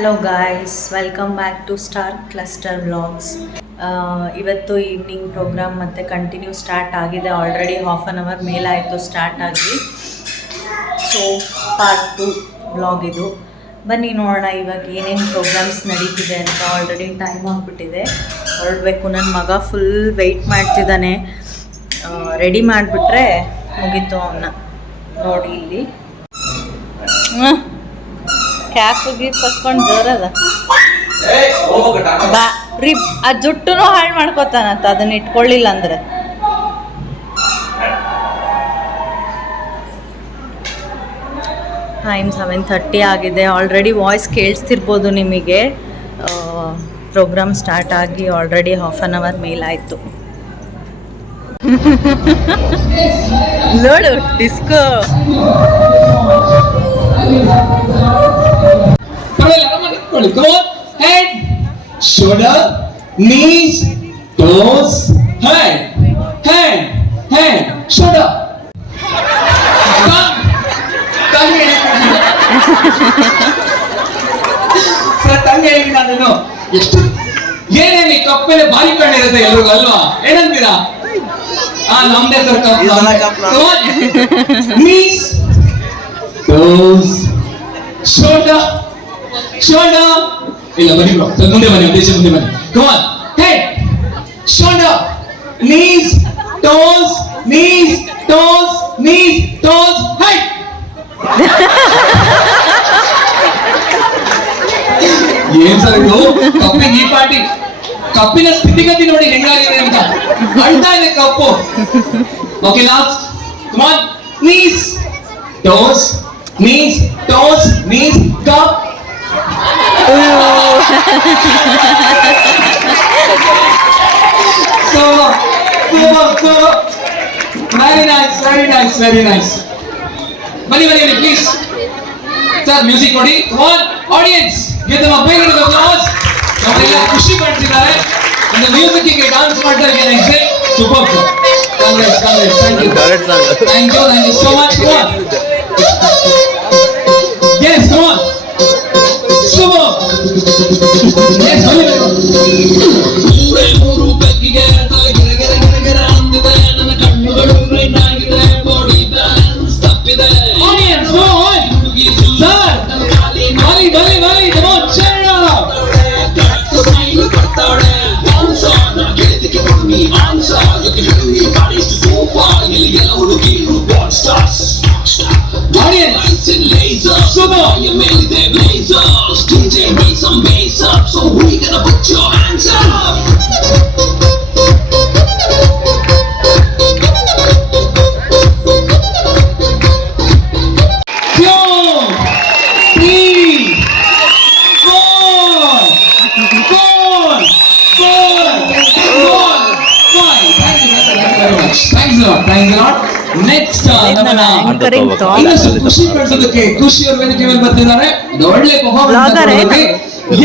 Hello guys, welcome back to star cluster vlogs. ಇವತ್ತು evening program ಮತ್ತೆ continue start ಆಗಿದೆ. Already half an hour ಮೇಲಾಯಿತು start ಆಗಿ. So part 2 vlog ಇದು. ಬನ್ನಿ ನೋಡೋಣ ಇವಾಗ ಏನೇನು ಪ್ರೋಗ್ರಾಮ್ಸ್ ನಡೀತಿದೆ ಅಂತ. ಆಲ್ರೆಡಿ ಟೈಮ್ ಆಗಿಬಿಟ್ಟಿದೆ, ಹೊರಡಬೇಕು. ನನ್ನ ಮಗ ಫುಲ್ ವೆಯ್ಟ್ ಮಾಡ್ತಿದ್ದಾನೆ. ರೆಡಿ ಮಾಡಿಬಿಟ್ರೆ ಮುಗೀತು ಅವನ್ನ. ನೋಡಿ ಇಲ್ಲಿ ಕ್ಯಾಪ್ ಗೀಪ್ ಹಸ್ಕೊಂಡು ಜೋರದ ಬಾ ರೀ. ಆ ಜುಟ್ಟುನು ಹಾಳು ಮಾಡ್ಕೋತಾನಂತ ಅದನ್ನ ಇಟ್ಕೊಳ್ಳಿಲ್ಲ ಅಂದ್ರೆ. ಟೈಮ್ 7:30 ಆಗಿದೆ. ಆಲ್ರೆಡಿ ವಾಯ್ಸ್ ಕೇಳಿಸ್ತಿರ್ಬೋದು ನಿಮಗೆ. ಪ್ರೋಗ್ರಾಮ್ ಸ್ಟಾರ್ಟ್ ಆಗಿ ಆಲ್ರೆಡಿ ಹಾಫ್ ಆನ್ ಅವರ್ ಮೇಲಾಯಿತು. ನೋಡು disco. Go on, head, shoulder, knees, toes, head, shoulder. ತಂಗ ಹೇಳಿದ ನಾನು ಎಷ್ಟು ಏನೇನು ಈ ಕಪ್ ಮೇಲೆ ಭಾರಿ ಕಣ್ಣಿರುತ್ತೆ ಎಲ್ರಿಗೂ ಅಲ್ವಾ? ಏನಂತೀರಾ? ನಮ್ದೇ sir cup. knees, toes, shoulder. ಇಲ್ಲ ಬನ್ನಿ ಬ್ರೋ, ಮುಂದೆ ಬನ್ನಿ, ದೇಶ ಮುಂದೆ ಬನ್ನಿ. Go on, head, shoulder, knees, toes, head. ಏನ್ ಸರ್ ಇದು? ಕಪ್ಪಿನ ಈ ಪಾರ್ಟಿ, ಕಪ್ಪಿನ ಸ್ಥಿತಿಗತಿ ನೋಡಿ ಹೆಂಗಾಗಿದೆ ಅಂತ. ಅಳ್ತಾ ಇದೆ ಕಪ್ಪು. Okay, last. Come on, knees, toes, cup. So very nice. Bani, please. Sir, music ready? Come on, audience, give them a big round of applause. Nammella ಖುಷಿ ಪಡ್ತಿದ್ದಾರೆ. And the music ಗೆ dance ಮಾಡ್ತಾರೆ. Can I say? Superb. Congrats. Thank you so much. Come on. Yes, come on. Super. Yes, ಮೂರು ಬೆಕ್ಕಿಗೆ ಗರ ಅಂದಿದೆ. ನನ್ನ ಕಣ್ಣುಗಳು right ಆಗಿದೆ. Body balance ತಪ್ಪಿದೆ. Audience go on. Sir ಬಲಿ come on, cheer up. Correct smile ಕೊಡ್ತಾಳೆ. ಆನ್ಸರ್ ಗೆಳತಿಗೆ ಕೊಡ್ನಿ answer. you can do it, body is super. ಎಲ್ಲ ಹುಡುಗಿರು ball stars. Audience in laser, super. You made the blazers. DJ need some bass up, so we gonna put your hands up. Thanks a lot. Next ಖುಷಿ ಪಡಿಸೋದಕ್ಕೆ ಖುಷಿ ಅವ್ರ ವೇದಿಕೆ ಮೇಲೆ ಬರ್ತಿದ್ದಾರೆ. ಒಳ್ಳೆ performance.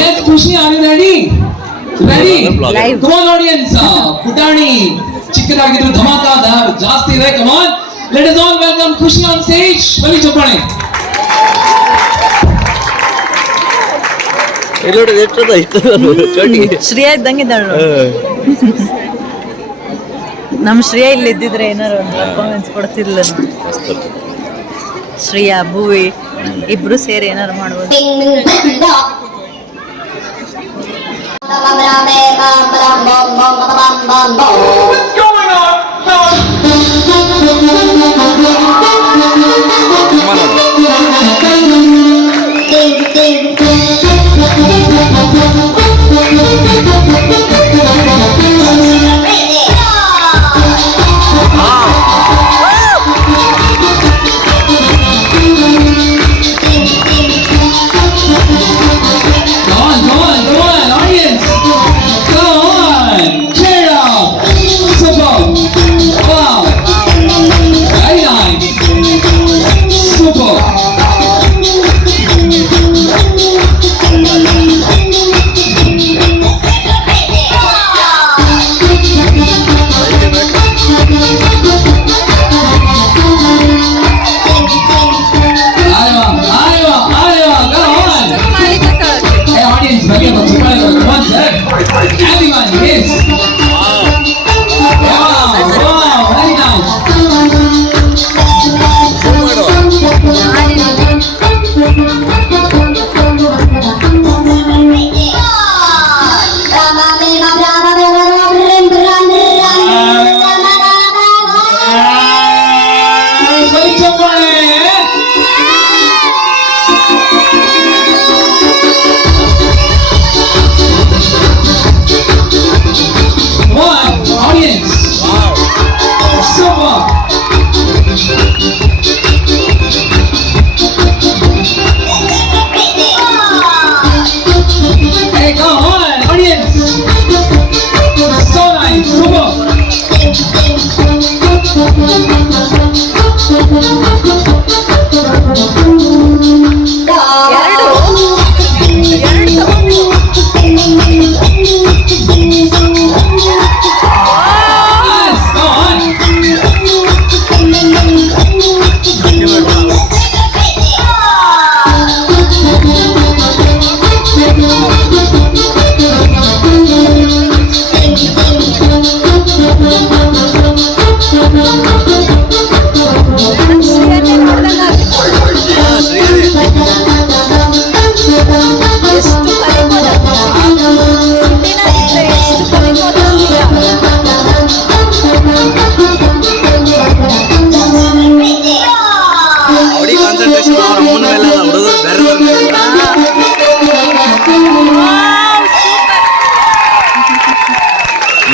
Yes Khushi, are you ready? Come on audience. ಪುಟಾಣಿ ಚಿಕ್ಕದಾಗಿದ್ರು ಧಮಾಕಾದಾರ್ ಜಾಸ್ತಿ ಇದೆ. Come on, let us all welcome Khushi on stage. ಬನ್ನಿ ಚಪ್ಪಾಳೆ. ಶ್ರೇಯಾ ಇದ್ದಂಗಿದ್ದಾಳು. ನಮ್ಮ ಶ್ರೇಯಾ ಇಲ್ಲಿ ಇದ್ದಿದ್ರೆ ಏನಾರು ಒಂದು ಪರ್ಫಾರ್ಮೆನ್ಸ್ ಕೊಡ್ತಿರ್ಲಿಲ್ಲ. ಶ್ರೇಯಾ ಭೂವಿ ಇಬ್ರು ಸೇರಿ ಏನಾರು ಮಾಡ್ಬೋದು. Wow, very nice.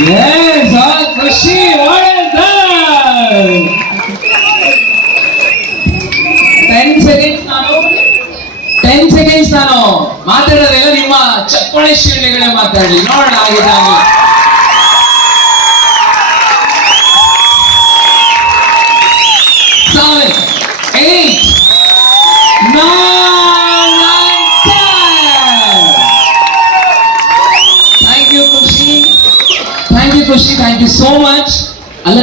Yes, all Khushi, well done. 10 seconds ನಾನು ಮಾತಾಡೋದೆಲ್ಲ ನಿಮ್ಮ ಚಪ್ಪಳೆ ಶಿವಣಿಗಳೇ ಮಾತಾಡಲಿ ನೋಡೋಣ ಆಗಿದ್ದಾಗಲಿ. 7, 8, 9, 10. Thank you ಖುಷಿ, ಥ್ಯಾಂಕ್ ಯು ಸೋ ಮಚ್. ಅಲ್ಲ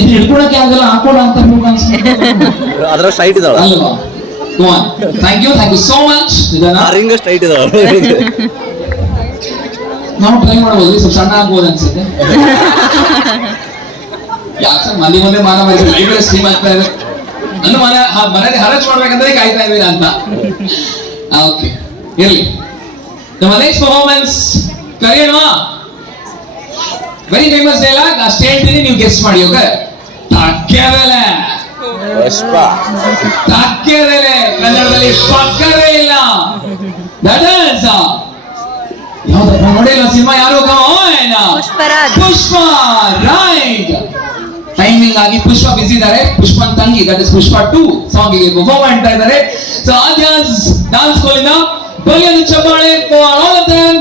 ಇದು ಹಿಡ್ಕೊಳಕ್ಕೆ ಆಗಲ್ಲ, ಹಾಕೋಣ ಅಂತ ಅದರ ಸ್ಟ್ರೈಟ್ ಇದಾವ ಅಲ್ವಾ? Thank you so much. Ring straight ಇದಾವ. ನಾವು ಟ್ರೈ ಮಾಡ್ಬೋದು, ಸ್ವಲ್ಪ ಸಣ್ಣ ಆಗ್ಬೋದು ಅನ್ಸುತ್ತೆ. ಯಾಕೆ ಮನೆ ಮಾನ ಮಾಡಿದ್ರೆ ಸ್ಟೀಮ್ ಆಗ್ತಾ ಇದೆ. ನನ್ನ ಮನೆಗೆ ಹರಚ್ ಮಾಡ್ಬೇಕಂದ್ರೆ ಕಾಯ್ತಾ ಇದ್ದೀರಾ ಅಂತ. ಓಕೆ, ಇರಲಿ. ನಮ್ಮ ನೆಕ್ಸ್ಟ್ ಪರ್ಫಾರ್ಮೆನ್ಸ್ ಕರೆಯೋಣ. ವೆರಿ ಫೇಮಸ್ ಡೈಲಾಗ್ ಅಷ್ಟೇ ಹೇಳ್ತೀನಿ, ನೀವು ಗೆಸ್ ಮಾಡಿ. ಓಕೆ, ತಕ್ಕೆದಲೆ ಕನ್ನಡದಲ್ಲಿ ಪಕ್ಕವೇ ಇಲ್ಲ. ದಟ್ ಇಸ್ ಯಾವ್ದಪ್ಪ ನೋಡಿಲ್ಲ ಸಿನಿಮಾ, ಯಾರು ಪುಷ್ಪ. ರೈಟ್ ಟೈಮಿಂಗ್ ಆಗಿ ಪುಷ್ಪ ಬಿಸಿ ಇದ್ದಾರೆ. ಪುಷ್ಪನ್ ತಂಗಿ ದಟ್ ಇಸ್ ಪುಷ್ಪ 2 ಸಾಂಗ್ ಗೆ ಪರ್ಫಾರ್ಮ್ ಮಾಡ್ತಾ ಇದ್ದಾರೆ. ಸೊ ಆದ್ಯಾಸ್ ಡಾನ್ಸ್ ಸ್ಕೂಲಿನ ಬಲಿಯನ್ ಚಪ್ಪಾಳೆ for all of them.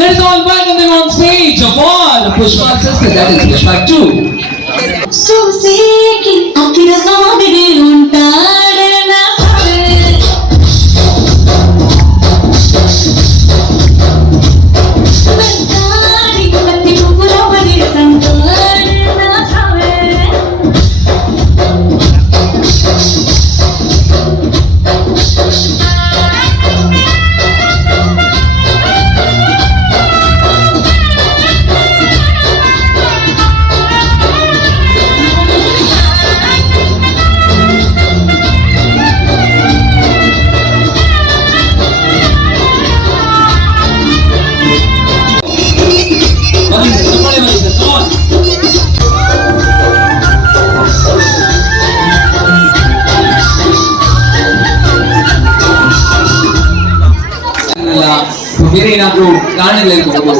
Let's all welcome them on stage of all Pushpa sisters, that is Pushpa 2. Suseki akira samagide untade na Mentari patti pura bade santade na save ಬೇರೆ ಏನಾದ್ರು ಕಾರಣಗಳಿರ್ಬೋದು,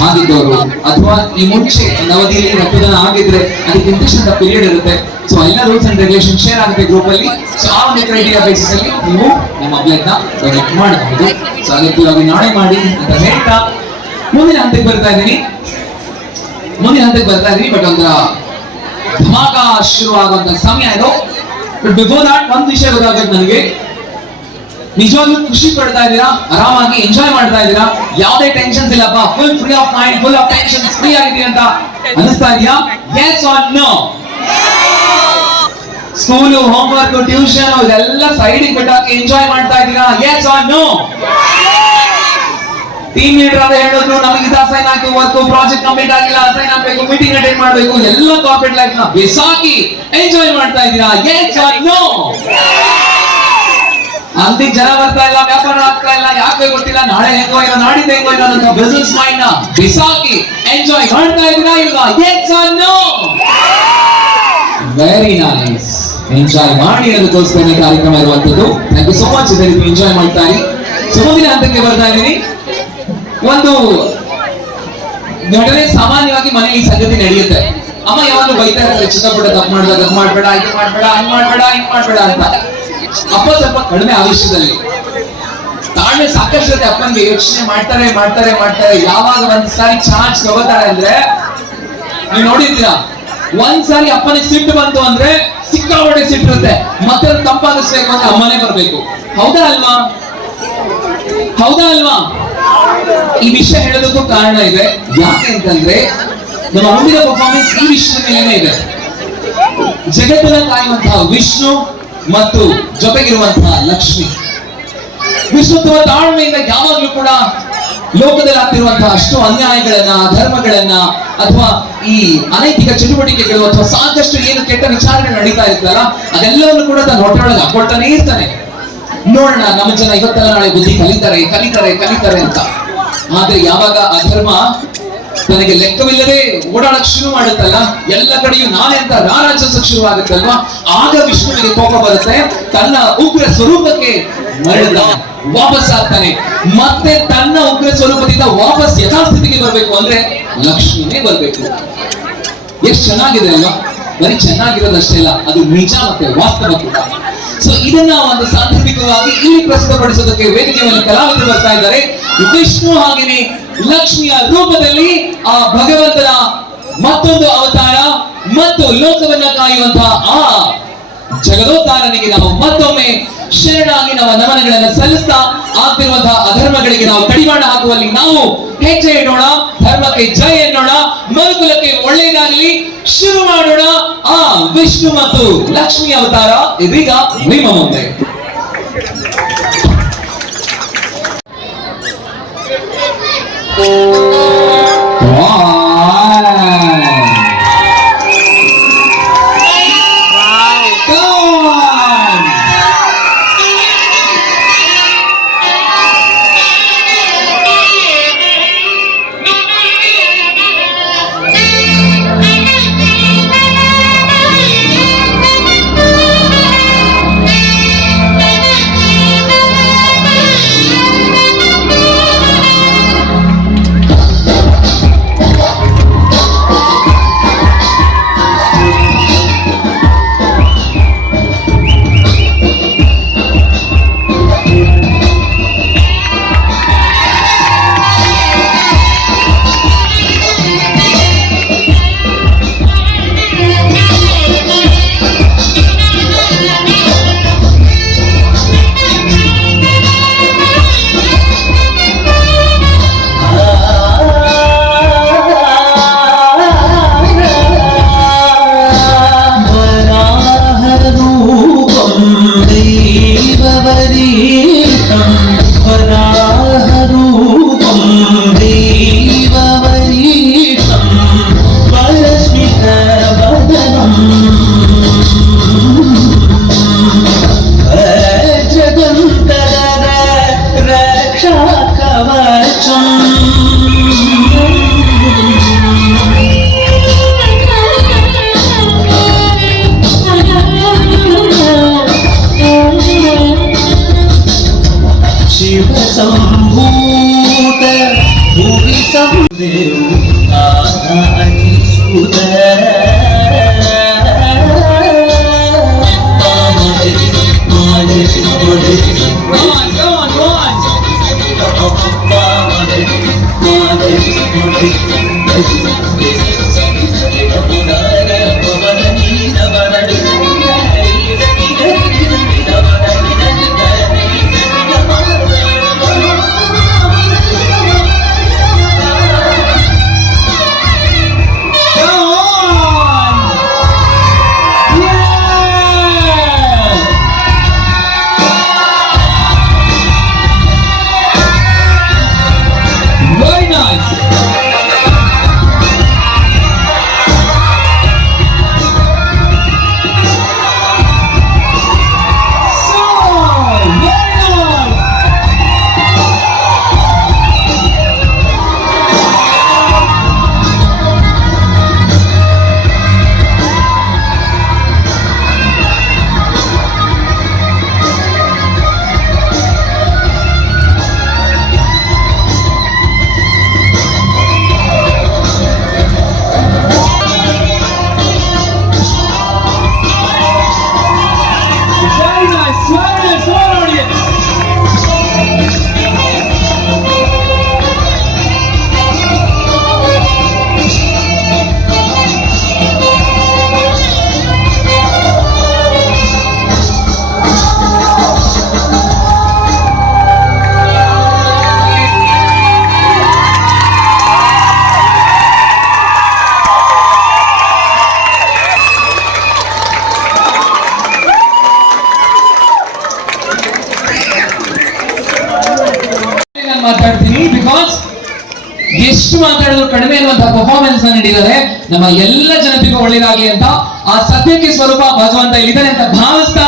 ಹಾಗಿದ್ದವರು ಅಥವಾ ಈ ಮುಂಚೆ ನವದಿಯಲ್ಲಿ ರಕ್ತದಾನ ಆಗಿದ್ರೆ ಅದಕ್ಕೆ ಇಂಟೆಕ್ಷನ್ ಪೀರಿಯಡ್ ಇರುತ್ತೆ. ಸೊ ಎಲ್ಲ ರೂಲ್ಸ್ ಅಂಡ್ ರೆಗ್ಯುಲೇಷನ್ ಶೇರ್ ಆಗುತ್ತೆ ಗ್ರೂಪ್ ಅಲ್ಲಿ. ಸೊ ಆ ಒಂದು ಕ್ರೈಟೀರಿಯಾ ಬೇಸಿಸ್ ಅಲ್ಲಿ ನೀವು ನಿಮ್ಮ ಬ್ಲಡ್ ನ ಡೊನೇಟ್ ಮಾಡಬಹುದು. ಸೊ ಅಗತ್ಯವಾಗಿ ನಾಳೆ ಮಾಡಿ ಅಂತ ಹೇಳ್ತಾ ಮುಂದಿನ ಹಂತಕ್ಕೆ ಬರ್ತಾ ಇದ್ದೀನಿ. ಬಟ್ ಒಂಥರ ಧಮಾಕ ಶುರು ಆಗುವಂತ ಸಮಯ ಇದು. ಬಟ್ ಬಿಫೋರ್ ದಟ್ ಒಂದು ವಿಷಯ ಗೊತ್ತಾಗಬೇಕು ನನಗೆ. ನಿಜವಾಗ್ಲೂ ಖುಷಿ ಪಡ್ತಾ ಇದ್ದೀರಾ? ಆರಾಮಾಗಿ ಎಂಜಾಯ್ ಮಾಡ್ತಾ ಇದ್ದೀರಾ? ಯಾವುದೇ ಟೆನ್ಷನ್ಸ್ ಇಲ್ಲಪ್ಪ, full free of mind, full of tension free ಆಗಿದ್ದೀರಿ ಅಂತ ಅನಿಸ್ತಾ ಇದೆಯಾ? yes or no? School, homework, tuition ಇದೆಲ್ಲ ಸೈಡಿಗೆ ಬಿಟ್ಟಾಕಿ ಎಂಜಾಯ್ ಮಾಡ್ತಾ ಇದ್ದೀರಾ? yes or no? Team leader ಅಂತ ಹೇಳಿದ್ರು, ನಮಗೆ ಇದು ಅಸೈನ್ ಆಯ್ತು, ವರ್ಕ್ ಪ್ರಾಜೆಕ್ಟ್ ಕಂಪ್ಲೀಟ್ ಆಗಿಲ್ಲ, ಅಸೈನ್ ಆಗ್ಬೇಕು, ಮೀಟಿಂಗ್ ಅಟೆಂಡ್ ಮಾಡಬೇಕು, ಎಲ್ಲ ಕಾರ್ಪೊರೇಟ್ ಲೈಫ್ ನ ಬಿಸಾಕಿ ಎಂಜಾಯ್ ಮಾಡ್ತಾ ಇದ್ದೀರಾ? yes or no? ಅಂತಿಗೆ ಜನ ಬರ್ತಾ ಇಲ್ಲ, ವ್ಯಾಪಾರ ಆಗ್ತಾ ಇಲ್ಲ, ಯಾಕೆ ಗೊತ್ತಿಲ್ಲ, ನಾಳೆ ಹೆಂಗೋ ಇಲ್ಲ, ನಾಡಿದ್ದು ಹೆಂಗೋ ಇಲ್ಲ ಅಂತ ಬಿಸಿನೆಸ್ ಮೈಂಡ್ ನ ಬಿಸಾಕಿ ಎಂಜಾಯ್ ಮಾಡ್ತಾ ಇದ್ದೀರಾ ಇಲ್ವಾ? yes or no? Very nice. Enjoy ಮಾಡಿ ಅದಕ್ಕೋಸ್ಕರ ಈ ಕಾರ್ಯಕ್ರಮ ಇರುವಂತದ್ದು. Thank you so much. ಇದೇ ರೀತಿ ಎಂಜಾಯ್ ಮಾಡ್ತಾ ಇರಿ. ಸೊ ಮುಂದಿನ ಹಂತಕ್ಕೆ ಬರ್ತಾ ಇದ್ದೀನಿ. ಒಂದು ಘಟನೆ ಸಾಮಾನ್ಯವಾಗಿ ಮನೆಯಲ್ಲಿ ಈ ಸಂಗತಿ ನಡೆಯುತ್ತೆ. ಅಮ್ಮ ಯಾವಾಗಲೂ ಬೈತಾ ಇರ್ತಾರೆ, ಚಿಕ್ಕಪುಟ್ಟ ತಪ್ಪು ಮಾಡ್ದಾಗ ಅದು ಮಾಡ್ಬೇಡ, ಇದು ಮಾಡ್ಬೇಡ, ಹಂಗ್ ಮಾಡ್ಬೇಡ, ಹಿಂಗ್ ಮಾಡ್ಬೇಡ ಅಂತ. ಅಪ್ಪ ಸ್ವಲ್ಪ ಕಡಿಮೆ ಆವೇಶದಲ್ಲಿ, ತಾಳ್ಮೆ ಸಾಕಷ್ಟು ಜೊತೆ ಅಪ್ಪನಿಗೆ ಯೋಚನೆ ಮಾಡ್ತಾರೆ. ಯಾವಾಗ ಒಂದ್ಸಾರಿ ಚಾರ್ಜ್ ತಗೋತಾರೆ ಅಂದ್ರೆ, ನೀವು ನೋಡಿದ್ದೀರಾ, ಒಂದ್ಸಾರಿ ಅಪ್ಪನಿಗೆ ಸಿಟ್ಟು ಬಂತು ಅಂದ್ರೆ ಸಿಕ್ಕಾಪಟ್ಟೆ ಸಿಟ್ಟಿರುತ್ತೆ, ಮತ್ತೆ ತಂಪಾಗಿಸ್ಬೇಕು ಅಂತ ಅಮ್ಮನೇ ಬರ್ಬೇಕು. ಹೌದಾ ಅಲ್ವಾ? ಹೌದಾ ಅಲ್ವಾ? ಈ ವಿಷಯ ಹೇಳೋದಕ್ಕೂ ಕಾರಣ ಇದೆ. ಯಾಕೆ ಅಂತಂದ್ರೆ ನಮ್ಮ ಮುಂದಿನ ಪರ್ಫಾರ್ಮೆನ್ಸ್ ಈ ವಿಷಯದ ಮೇಲೇನೆ ಇದೆ. ಜಗತ್ತನ್ನ ಕಾಯುವಂತಹ ವಿಷ್ಣು ಮತ್ತು ಜೊತೆಗಿರುವಂತಹ ಲಕ್ಷ್ಮಿ. ವಿಷ್ಣು ತುಂಬ ತಾಳ್ಮೆಯಿಂದ ಯಾವಾಗ್ಲೂ ಕೂಡ ಲೋಕದಲ್ಲಿ ಆಗ್ತಿರುವಂತಹ ಅಷ್ಟು ಅನ್ಯಾಯಗಳನ್ನ, ಅಧರ್ಮಗಳನ್ನ, ಅಥವಾ ಈ ಅನೈತಿಕ ಚಟುವಟಿಕೆಗಳು, ಅಥವಾ ಸಾಕಷ್ಟು ಏನು ಕೆಟ್ಟ ವಿಚಾರಗಳು ನಡೀತಾ ಇರ್ತಲ್ಲ, ಅದೆಲ್ಲವನ್ನು ಕೂಡ ತನ್ನ ಹೊಟ್ಟೆಯೊಳಗೆ ಹಾಕೊಳ್ತಾನೆ ಇರ್ತಾನೆ. ನೋಡೋಣ ನಮ್ಮ ಜನ ಇವತ್ತೆಲ್ಲ ನಾಳೆ ಬುದ್ಧಿ ಕಲಿತಾರೆ ಅಂತ. ಆದ್ರೆ ಯಾವಾಗ ಅಧರ್ಮ ತನಗೆ ಲೆಕ್ಕವಿಲ್ಲದೆ ಓಡಾಡಕ್ ಶುರು ಮಾಡುತ್ತಲ್ಲ, ಎಲ್ಲ ಕಡೆಯೂ ನಾನೇ ಅಂತ ರಾರಾಜಿಸಕ್ ಶುರು ಆಗುತ್ತಲ್ವಾ, ಆಗ ವಿಷ್ಣುವಿಗೆ ಕೋಪ ಬರುತ್ತೆ. ತನ್ನ ಉಗ್ರ ಸ್ವರೂಪಕ್ಕೆ ಮರಳುತ್ತಾನೆ, ವಾಪಸ್ ಆಗ್ತಾನೆ. ಮತ್ತೆ ತನ್ನ ಉಗ್ರ ಸ್ವರೂಪದಿಂದ ವಾಪಸ್ ಯಥಾಸ್ಥಿತಿಗೆ ಬರ್ಬೇಕು ಅಂದ್ರೆ ಲಕ್ಷ್ಮಿನೇ ಬರ್ಬೇಕು. ಎಷ್ಟು ಚೆನ್ನಾಗಿದೆ ಅಲ್ವಾ? ಬರೀ ಚೆನ್ನಾಗಿರೋದಷ್ಟೇ ಇಲ್ಲ, ಅದು ನಿಜ ಮತ್ತೆ ವಾಸ್ತವ ಕೂಡ. ಸೊ ಇದನ್ನ ಒಂದು ಸಾಂದರ್ಭಿಕವಾಗಿ ಇಲ್ಲಿ ಪ್ರಸ್ತುತಪಡಿಸೋದಕ್ಕೆ ವೇದಿಕೆ ಮೇಲೆ ಕಲಾವಿದರು ಬರ್ತಾ ಇದ್ದಾರೆ. ವಿಷ್ಣು ಹಾಗೆಯೇ ಲಕ್ಷ್ಮಿಯ ರೂಪದಲ್ಲಿ ಆ ಭಗವಂತನ ಮತ್ತೊಂದು ಅವತಾರ ಮತ್ತು ಲೋಕವನ್ನ ಕಾಯುವಂತಹ ಆ ಜಗದೋದ್ಧಾರನಿಗೆ ನಾವು ಮತ್ತೊಮ್ಮೆ ಶರಣಾಗಿ ನಾವು ನಮನಗಳನ್ನು ಸಲ್ಲಿಸ್ತಾ, ಆಗ್ತಿರುವಂತಹ ಅಧರ್ಮಗಳಿಗೆ ನಾವು ಕಡಿವಾಣ ಹಾಕುವಲ್ಲಿ ನಾವು ಹೆಜ್ಜೆ ಇಡೋಣ. ಧರ್ಮಕ್ಕೆ ಜಯ ಎನ್ನೋಣ, ಮನುಕುಲಕ್ಕೆ ಒಳ್ಳೆಯದಾಗಲಿ. ಶುರು ಮಾಡೋಣ ಆ ವಿಷ್ಣು ಮತ್ತು ಲಕ್ಷ್ಮಿ ಅವತಾರ ಇದೀಗ ನಿಮ್ಮ ಮುಂದೆ. ಮಾತಾಡ್ತೀನಿ, ಬಿಕಾಸ್ ಎಷ್ಟು ಮಾತಾಡಿದ್ರು ಕಡಿಮೆ ಅನ್ನುವಂತಹ ಪರ್ಫಾರ್ಮೆನ್ಸ್ ನೀಡಿದ್ದಾರೆ. ನಮ್ಮ ಎಲ್ಲ ಜನತೆಗೂ ಒಳ್ಳೇದಾಗಲಿ ಅಂತ ಆ ಸತ್ಯಕ್ಕೆ ಸ್ವರೂಪ ಭಗವಂತ ಇಲ್ಲಿದ್ದಾನೆ ಅಂತ ಭಾವಿಸ್ತಾ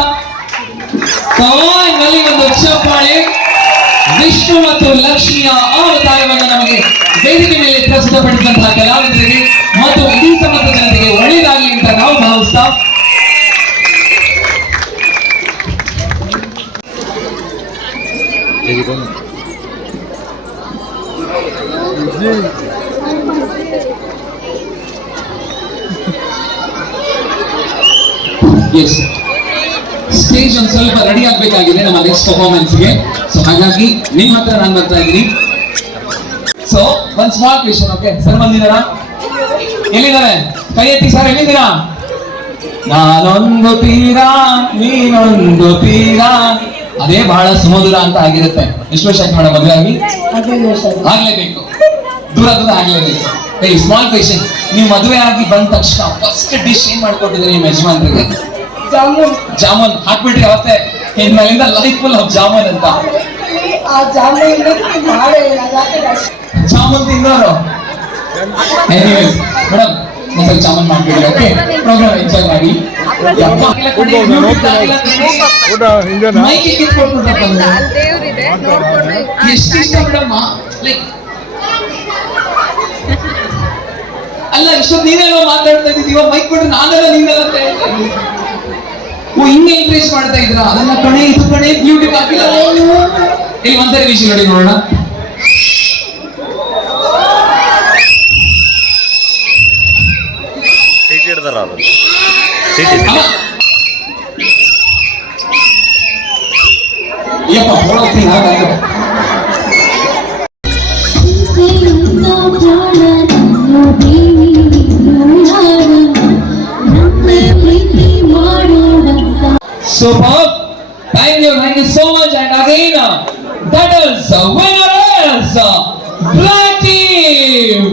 ನಲ್ಲಿ ಒಂದು ಚಪ್ಪಾಳೆ ವಿಷ್ಣು ಮತ್ತು ಲಕ್ಷ್ಮಿಯ ಅವತಾರವನ್ನು ನಮಗೆ ವೇದಿಕೆ ಮೇಲೆ ಪ್ರಸ್ತುತಪಡಿಸಿದಂತಹ ಕಲಾವಿದರಿಗೆ ಮತ್ತು ಇಡೀ ಸಮಸ್ತ ಜನತೆಗೆ ಒಳ್ಳೇದಾಗಲಿ ಅಂತ ನಾವು ಭಾವಿಸ್ತಾ ಎಸ್ ಸ್ಟೇಜ್ ಒಂದು ಸ್ವಲ್ಪ ರೆಡಿ ಆಗ್ಬೇಕಾಗಿದೆ ನಮ್ಮ ನೆಕ್ಸ್ಟ್ ಪರ್ಫಾರ್ಮೆನ್ಸ್ಗೆ. ಸೊ ಹಾಗಾಗಿ ನಿಮ್ಮ ಹತ್ರ ನಾನು ಬರ್ತಾ ಇದ್ದೀನಿ. ಸೊ ಒಂದ್ ಸ್ಮಾಲ್ ಕ್ವೆಶ್ಚನ್. ಓಕೆ ಸರ್ ಬಂದಿದ್ದಾರಾ? ಎಲ್ಲಿದ್ದಾರೆ? ಕೈ ಎತ್ತಿ ಸರ್. ಎಲ್ಲಿದ್ದೀರಾ? ನಾನೊಂದು ತೀರ ನೀನೊಂದು ತೀರ, ಅದೇ ಬಹಳ ಸುಮಧುರ ಅಂತ ಆಗಿರುತ್ತೆ. ಎಷ್ಟು ವರ್ಷ ಆಯ್ತು ಮೇಡಮ್ ಮದುವೆ ಆಗಿ? ಆಗ್ಲೇಬೇಕು, ದೂರ ದೂರ ಆಗ್ಲೇಬೇಕು. ಏಯ್ ಸ್ಮಾಲ್ ಕ್ವೆಶ್ಚನ್, ನೀವು ಮದುವೆ ಆಗಿ ಬಂದ ತಕ್ಷಣ ಫಸ್ಟ್ ಡಿಶ್ ಏನ್ ಮಾಡ್ಕೊಟ್ಟಿದ್ರೆ ನಿಮ್ಮ ಯಜಮಾನ್ರಿಗೆ? ಜಾಮೂನ್ ಹಾಕ್ಬಿಟ್ರಿ ಅವತ್ತೆ, ಇನ್ಮೇಲಿಂದ ಲೈಫ್ ಫುಲ್ ಆಫ್ ಜಾಮೂನ್ ಅಂತ. ಜಾಮೂನ್ ತಿನ್ನೋರು ಮೇಡಮ್ ಒಂದ್ಸಲ ಜಾಮೂನ್ ಮಾಡ್ಬಿಡ್ರಿ. ಓಕೆ, ಪ್ರೋಗ್ರಾಮ್ ಎಂಜಾಯ್ ಮಾಡಿ. ಎಷ್ಟಿಷ್ಟ ಮೇಡಮ್, ಲೈಕ್ ಅಲ್ಲ ಇಷ್ಟೊತ್ತು ನೀನೆಲ್ಲ ಮಾತಾಡ್ತಾ ಇದ್ದೀವ, ಮೈಕ್ ಕೊಟ್ಟು ನಾನೆಲ್ಲ ನೀನೆಲ್ಲ ಅಂತ ಹೇಳ್ತಾ ಇದ್ದೀನಿ. ಓ ಹಿಂಗೆ ಇಂಟ್ರೆಸ್ಟ್ ಮಾಡ್ತಾ ಇದ್ರ? ಅದನ್ನ ಕಣೆ ಇದು ಕಣೆ ಬ್ಯೂಟಿ ಹಾಕಿಲ್ಲ. ಇಲ್ಲಿ ಒಂದ್ಸರಿ ವಿಷಯ ನೋಡಿ ನೋಡೋಣ. ಸೀಟ್ ಹಿಡ್ದಾರ ಅದು ಸೀಟ್ ಯಪ್ಪ ಹೋಗ್ತೀನಿ ಹಾಗಾದ್ರೆ. Super. Thank you so much. And again, that is winner is Black Team.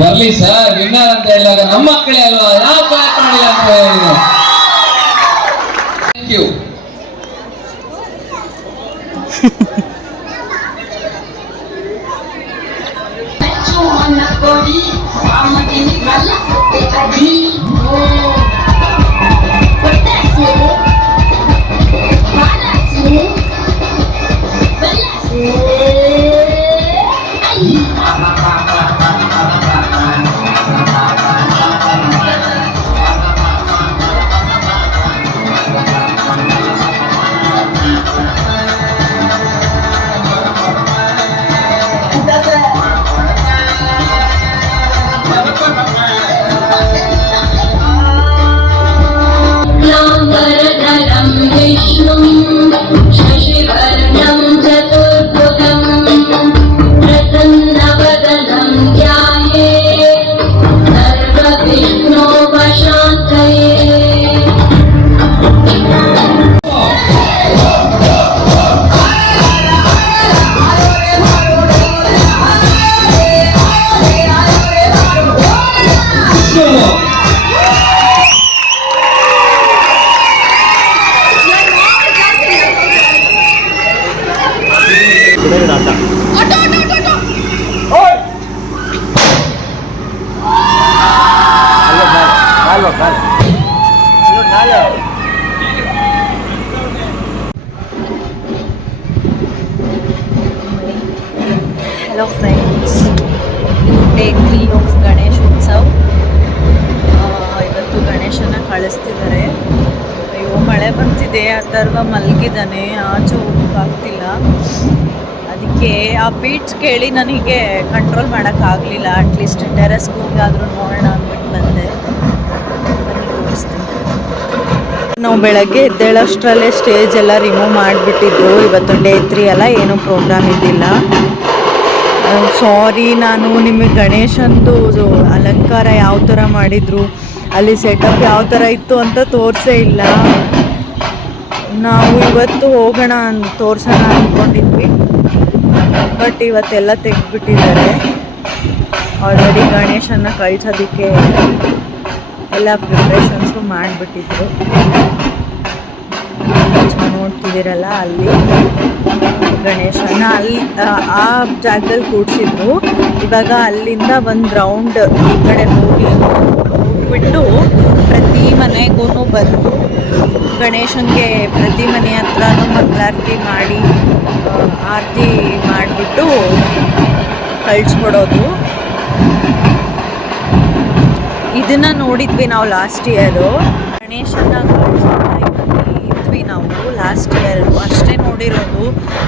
ಬರ್ಲಿ ಸರ್, ವಿನ್ನರ್ ಅಂತ ಹೇಳಿದಾಗ ನಮ್ಮ ಮಕ್ಕಳೇ ಅಲ್ವಾ, ಯಾವ ಬ್ಯಾಕ್ ಮಾಡಿಲ್ಲ ಅಂತ ಹೇಳಿದ್ರು. Thank you. Hello friends, Day 3 of Ganesha Utsav. ಇವತ್ತು ಗಣೇಶನ ಕಳಿಸ್ತಿದ್ದಾರೆ. ಅಯ್ಯೋ ಮಳೆ ಬರ್ತಿದೆ, ಅಥರ್ವ ಮಲಗಿದ್ದಾನೆ, ಆಚೆ ಹೋಗೋಕ್ಕಾಗ್ತಿಲ್ಲ. ಅದಕ್ಕೆ ಆ ಬೀಟ್ಸ್ ಕೇಳಿ ನನಗೆ ಕಂಟ್ರೋಲ್ ಮಾಡೋಕ್ಕಾಗಲಿಲ್ಲ. ಅಟ್ಲೀಸ್ಟ್ ಟೆರೆಸ್ಗೆ ಹೋಗಾದರೂ ನೋಡೋಣ ಅಂದ್ಬಿಟ್ಟು ಬಂದೆ. ಬನ್ನಿ ತೋರಿಸ್ತೀನಿ. ನಾವು ಬೆಳಗ್ಗೆ ಎದ್ದೇಳಷ್ಟರಲ್ಲೇ ಸ್ಟೇಜ್ ಎಲ್ಲ ರಿಮೂವ್ ಮಾಡಿಬಿಟ್ಟಿದ್ರು. ಇವತ್ತು Day 3 ಅಲ್ಲ, ಏನೂ ಪ್ರೋಗ್ರಾಮ್ ಇದ್ದಿಲ್ಲ. ಸಾರಿ, ನಾನು ನಿಮಗೆ ಗಣೇಶಂದು ಅಲಂಕಾರ ಯಾವ ಥರ ಮಾಡಿದರು, ಅಲ್ಲಿ ಸೆಟಪ್ ಯಾವ ಥರ ಇತ್ತು ಅಂತ ತೋರಿಸೇ ಇಲ್ಲ. ನಾವು ಇವತ್ತು ಹೋಗೋಣ ತೋರಿಸೋಣ ಅಂದ್ಕೊಂಡಿದ್ವಿ, ಬಟ್ ಇವತ್ತೆಲ್ಲ ತೆಗೆದ್ಬಿಟ್ಟಿದ್ದಾರೆ. ಆಲ್ರೆಡಿ ಗಣೇಶನ ಕಳ್ಸೋದಕ್ಕೆ ಎಲ್ಲ ಪ್ರಿಪ್ರೇಷನ್ಸು ಮಾಡಿಬಿಟ್ಟಿದ್ರು. ನೋಡ್ತಿದ್ದೀರಲ್ಲ ಅಲ್ಲಿ ಗಣೇಶನ ಅಲ್ಲಿ ಆ ಜಾಗದಲ್ಲಿ ಕೂಡಿಸಿದ್ರು. ಇವಾಗ ಅಲ್ಲಿಂದ ಒಂದು ರೌಂಡ್ ಈ ಕಡೆ ಹೋಗ್ಬಿಟ್ಟು ಪ್ರತಿ ಮನೆಗೂ ಬಂದು ಗಣೇಶನಿಗೆ ಪ್ರತಿ ಮನೆ ಹತ್ರನೂ ಮಂಗಳಾರತಿ ಮಾಡಿ ಆರತಿ ಮಾಡಿಬಿಟ್ಟು ಕಳಿಸ್ಕೊಡೋದು. ಇದನ್ನ ನೋಡಿದ್ವಿ ನಾವು ಲಾಸ್ಟ್ ಇಯರು. ಗಣೇಶನ ಇದ್ವಿ ನಾವು ಲಾಸ್ಟ್ ಇಯರ್ ಅಷ್ಟೇ ನೋಡಿರೋದು.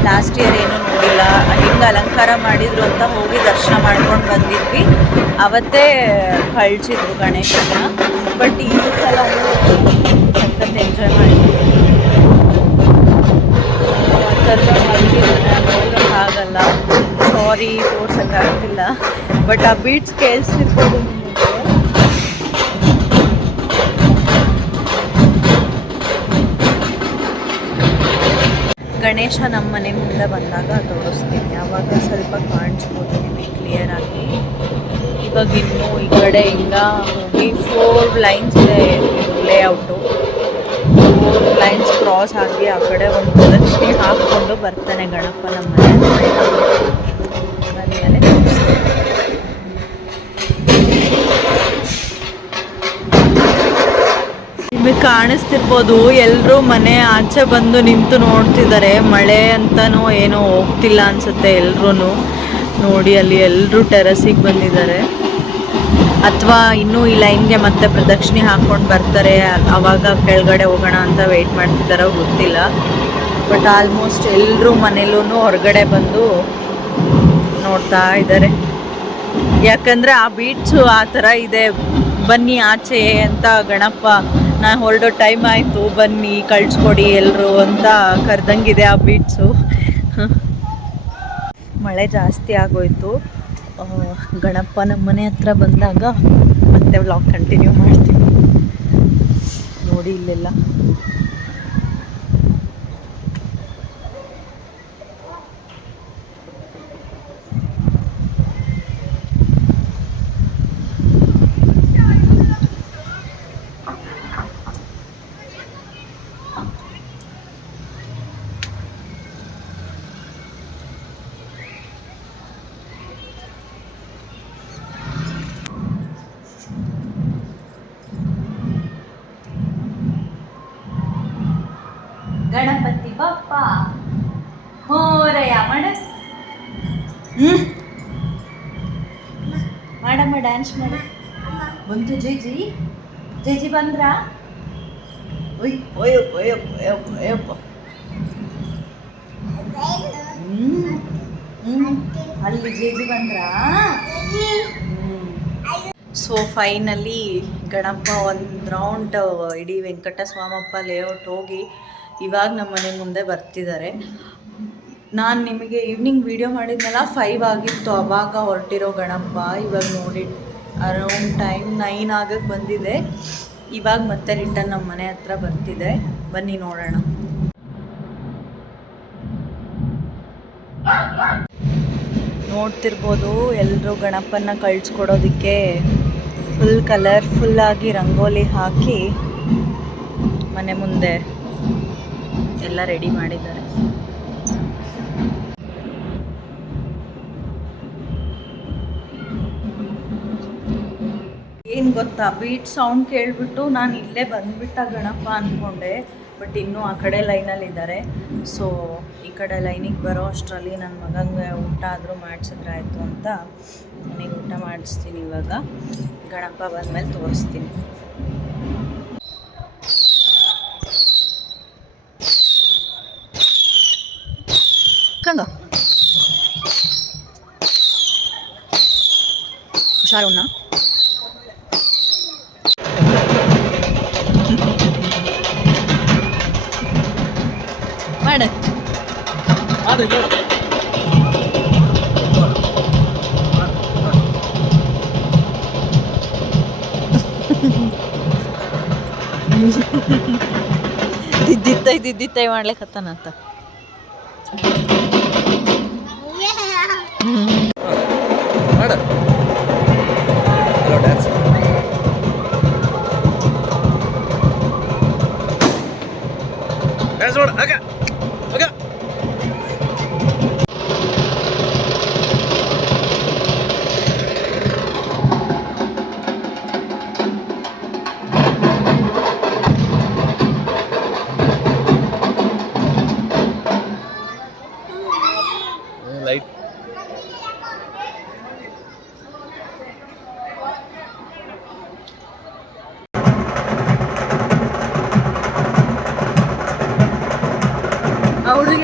ಲಾಸ್ಟ್ ಇಯರ್ ಏನೂ ನೋಡಿಲ್ಲ. ಹಿಂಗೆ ಅಲಂಕಾರ ಮಾಡಿದ್ರು ಅಂತ ಹೋಗಿ ದರ್ಶನ ಮಾಡ್ಕೊಂಡು ಬಂದಿದ್ವಿ. ಅವತ್ತೇ ಕಳಿಸಿದ್ರು ಗಣೇಶನ. ಬಟ್ ಈ ಸಲ ಸಖತ್ ಎಂಜಾಯ್ ಮಾಡಿದ್ವಿ. ಆಗಲ್ಲ, ಸಾರಿ ತೋರ್ಸೋಕ್ಕಾಗ್ತಿಲ್ಲ. ಬಟ್ ಆ ಬೀಟ್ಸ್ ಕೇಳಿಸ್ತಿರ್ಬೋದು ನಿಮಗೆ. ಗಣೇಶ ನಮ್ಮ ಮನೆ ಮುಂದೆ ಬಂದಾಗ ತೋರಿಸ್ತೀನಿ. ಆವಾಗ ಸ್ವಲ್ಪ ಕಾಣಿಸ್ಬೋದು ನಿಮಗೆ ಕ್ಲಿಯರಾಗಿ. ಇವಾಗ ಇನ್ನೂ ಈ ಕಡೆ ಹಿಂಗ ಹೋಗಿ 4 ಲೈನ್ಸ್ ಇದೆ ಲೇಔಟು. 4 ಲೈನ್ಸ್ ಕ್ರಾಸ್ ಆಗಿ ಆ ಕಡೆ ಒಂದು ಪ್ರದಕ್ಷಿಣೆ ಹಾಕ್ಕೊಂಡು ಬರ್ತಾನೆ ಗಣಪ ನಮ್ಮ ಮನೆ ಮೇಲೆ ತೋರಿಸ್ತೀನಿ. ನಿಮಗೆ ಕಾಣಿಸ್ತಿರ್ಬೋದು, ಎಲ್ಲರೂ ಮನೆ ಆಚೆ ಬಂದು ನಿಂತು ನೋಡ್ತಿದ್ದಾರೆ. ಮಳೆ ಅಂತನೋ ಏನೋ ಹೋಗ್ತಿಲ್ಲ ಅನ್ಸುತ್ತೆ ಎಲ್ರೂ. ನೋಡಿ ಅಲ್ಲಿ ಎಲ್ಲರೂ ಟೆರಸಿಗೆ ಬಂದಿದ್ದಾರೆ. ಅಥವಾ ಇನ್ನೂ ಈ ಲೈನ್ಗೆ ಮತ್ತೆ ಪ್ರದಕ್ಷಿಣೆ ಹಾಕ್ಕೊಂಡು ಬರ್ತಾರೆ, ಆವಾಗ ಕೆಳಗಡೆ ಹೋಗೋಣ ಅಂತ ವೆಯ್ಟ್ ಮಾಡ್ತಿದ್ದಾರೋ ಗೊತ್ತಿಲ್ಲ. ಬಟ್ ಆಲ್ಮೋಸ್ಟ್ ಎಲ್ಲರೂ ಮನೇಲೂ ಹೊರಗಡೆ ಬಂದು ನೋಡ್ತಾ ಇದ್ದಾರೆ. ಯಾಕಂದರೆ ಆ ಬೀಟ್ಸು ಆ ಥರ ಇದೆ, ಬನ್ನಿ ಆಚೆ ಅಂತ ಗಣಪ ನಾನು ಹೊರಡೋ ಟೈಮ್ ಆಯಿತು ಬನ್ನಿ ಕಳಿಸ್ಕೊಡಿ ಎಲ್ಲರೂ ಅಂತ ಕರೆದಂಗಿದೆ ಆ ಬೀಟ್ಸು. ಮಳೆ ಜಾಸ್ತಿ ಆಗೋಯ್ತು. ಗಣಪ ನಮ್ಮ ಮನೆ ಹತ್ರ ಬಂದಾಗ ಮತ್ತೆ ವ್ಲಾಗ್ ಕಂಟಿನ್ಯೂ ಮಾಡ್ತೀನಿ. ನೋಡಿ ಇಲ್ಲೆಲ್ಲ ಗಣಪತಿ ಬಪ್ಪ ಹೋರಯ್ಯ ಮಾಡಮ್ಮ ಡ್ಯಾನ್ಸ್ ಮಾಡ. ಬಂತು ಜೇಜಿ, ಜೇಜಿ ಬಂದ್ರಾ? ಒಯ್ ಒಯ್ಯಪ್ಪ ಒಯ್ಯಪ್ಪ ಒಯ್ಯಪ್ಪ ಒಯ್ಯಪ್ಪ. ಅಲ್ಲಿ ಜೇಜಿ ಬಂದ್ರಾ? ಸೊ ಫೈನಲಿ ಗಣಪ ಒಂದು ರೌಂಡ್ ಇಡೀ ವೆಂಕಟಸ್ವಾಮಪ್ಪ ಲೇಔಟ್ ಹೋಗಿ ಇವಾಗ ನಮ್ಮ ಮನೆ ಮುಂದೆ ಬರ್ತಿದ್ದಾರೆ. ನಾನು ನಿಮಗೆ ಈವ್ನಿಂಗ್ ವಿಡಿಯೋ ಮಾಡಿದ್ನಲ್ಲ 5 ಆಗಿತ್ತು ಆವಾಗ ಹೊರಟಿರೋ ಗಣಪ. ಇವಾಗ ನೋಡಿ ಅರೌಂಡ್ ಟೈಮ್ 9 ಆಗಕ್ಕೆ ಬಂದಿದೆ. ಇವಾಗ ಮತ್ತೆ ರಿಟರ್ನ್ ನಮ್ಮ ಮನೆ ಹತ್ರ ಬರ್ತಿದೆ. ಬನ್ನಿ ನೋಡೋಣ. ನೋಡ್ತಿರ್ಬೋದು ಎಲ್ಲರೂ ಗಣಪನ ಕಳಿಸ್ಕೊಡೋದಕ್ಕೆ ಫುಲ್ ಕಲರ್ಫುಲ್ಲಾಗಿ ರಂಗೋಲಿ ಹಾಕಿ ಮನೆ ಮುಂದೆ ಎಲ್ಲ ರೆಡಿ ಮಾಡಿದ್ದಾರೆ. ಏನು ಗೊತ್ತಾ, ಬೀಟ್ ಸೌಂಡ್ ಕೇಳಿಬಿಟ್ಟು ನಾನು ಇಲ್ಲೇ ಬಂದುಬಿಟ್ಟ ಗಣಪ ಅಂದ್ಕೊಂಡೆ. ಬಟ್ ಇನ್ನೂ ಆ ಕಡೆ ಲೈನಲ್ಲಿದ್ದಾರೆ. ಸೊ ಈ ಕಡೆ ಲೈನಿಗೆ ಬರೋ ಅಷ್ಟರಲ್ಲಿ ನನ್ನ ಮಗನಿಗೆ ಊಟ ಆದರೂ ಮಾಡಿಸಿದ್ರಾಯ್ತು ಅಂತ ನನಗೆ ಊಟ ಮಾಡಿಸ್ತೀನಿ. ಇವಾಗ ಗಣಪ ಬಂದಮೇಲೆ ತೋರಿಸ್ತೀನಿ. ಕಂಗ ಹುಷಾರವನ್ನ ಮಾಡ. ದಿದ್ದಿತ್ತೈ ಮಾಡ್ಲಿಕ್ಕತ್ತಾನಂತ. ಮಾಡ ಡ್ಯಾನ್ಸ್ ಡ್ಯಾನ್ಸ್ ಮಾಡ.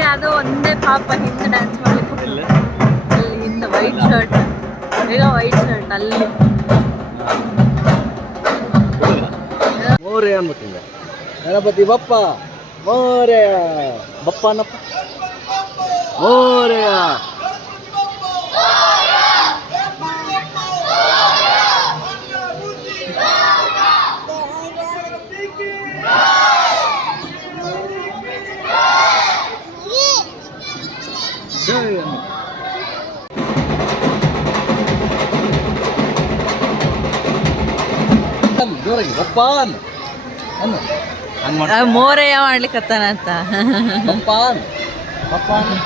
ಯಾವುದೋ ಒಂದೇ ಪಾಪ ಹಿಂದೆ ಡ್ಯಾನ್ಸ್ ಮಾಡ್ಲಿಕ್ಕೆ ಅಲ್ಲಿ ಹಿಂದೆ ವೈಟ್ ಶರ್ಟ್, ಬೇಗ ವೈಟ್ ಶರ್ಟ್ ಅಲ್ಲಿ. ಮೋರೆ ಅನ್ಬೇಕಿಲ್ಲ. ಗಣಪತಿ ಬಪ್ಪ ಮೋರೆ ಬಪ್ಪ ಅನ್ನಪ್ಪ ಮೋರೆಯ. ಜೋರಾಗಿ ಬಪ್ಪ ಅನ್ನು ಅನ್ನು ಹಂಗೆ ಮಾಡಿ ಮೋರೆಯ ಮಾಡ್ಲಿಕ್ಕತ್ತಾನಂತ. ಬಪ್ಪ ಅನ್ನು ಬಪ್ಪ ಅನ್ನು.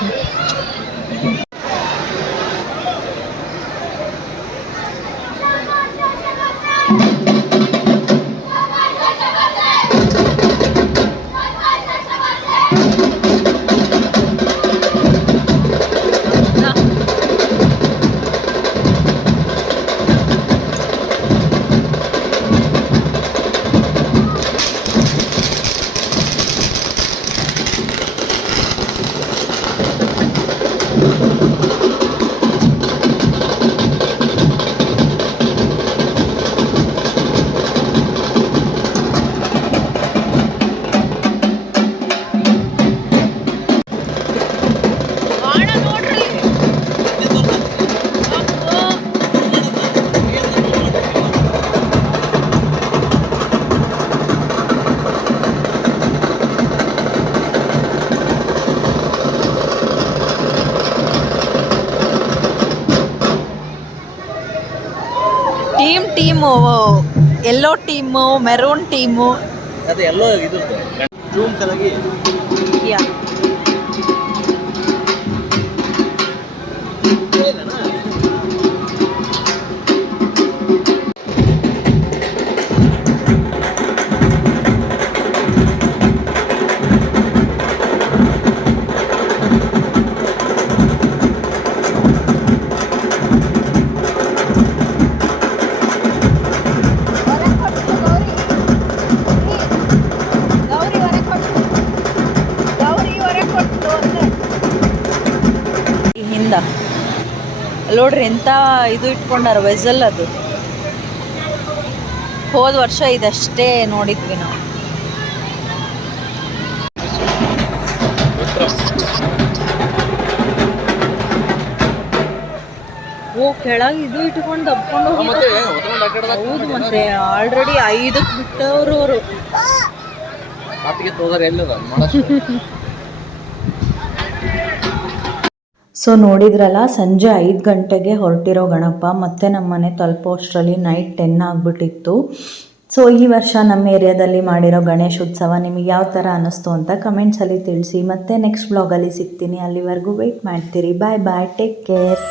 ಟೀಮು ಎಲ್ಲೋ ಟೀಮು, ಮೆರೂನ್ ಟೀಮು. ಅದು ಎಲ್ಲೋ ಇದು ಜೂಮ್ ಕಲಾಗಿ ನೋಡ್ರಿ ಎಂತ ಇದು ಇಟ್ಕೊಂಡಾರ ವೆಸಲ್. ಅದು ಹೋದ ವರ್ಷ ಇದಷ್ಟೇ ನೋಡಿದ್ವಿ ನಾವು. ಓ ಕೆಳಗೆ ಇದು ಇಟ್ಕೊಂಡು ದಬ್ಕೊಂಡು ಹೌದು. ಮತ್ತೆ ಆಲ್ರೆಡಿ 5ಕ್ಕೆ ಬಿಟ್ಟವ್ರು ಅವರು. ಸೊ ನೋಡಿದ್ರಲ್ಲ, ಸಂಜೆ 5 ಗಂಟೆಗೆ ಹೊರಟಿರೋ ಗಣಪ ಮತ್ತೆ ನಮ್ಮ ಮನೆ ತಲುಪೋಷ್ಟರಲ್ಲಿ ನೈಟ್ 10 ಆಗಿಬಿಟ್ಟಿತ್ತು. ಸೊ ಈ ವರ್ಷ ನಮ್ಮ ಏರಿಯಾದಲ್ಲಿ ಮಾಡಿರೋ ಗಣೇಶ ಉತ್ಸವ ನಿಮಗೆ ಯಾವ ಥರ ಅನ್ನಿಸ್ತು ಅಂತ ಕಮೆಂಟ್ಸಲ್ಲಿ ತಿಳಿಸಿ. ಮತ್ತೆ ನೆಕ್ಸ್ಟ್ ಬ್ಲಾಗಲ್ಲಿ ಸಿಗ್ತೀನಿ. ಅಲ್ಲಿವರೆಗೂ ವೆಯ್ಟ್ ಮಾಡ್ತೀರಿ. ಬಾಯ್ ಬಾಯ್, ಟೇಕ್ ಕೇರ್.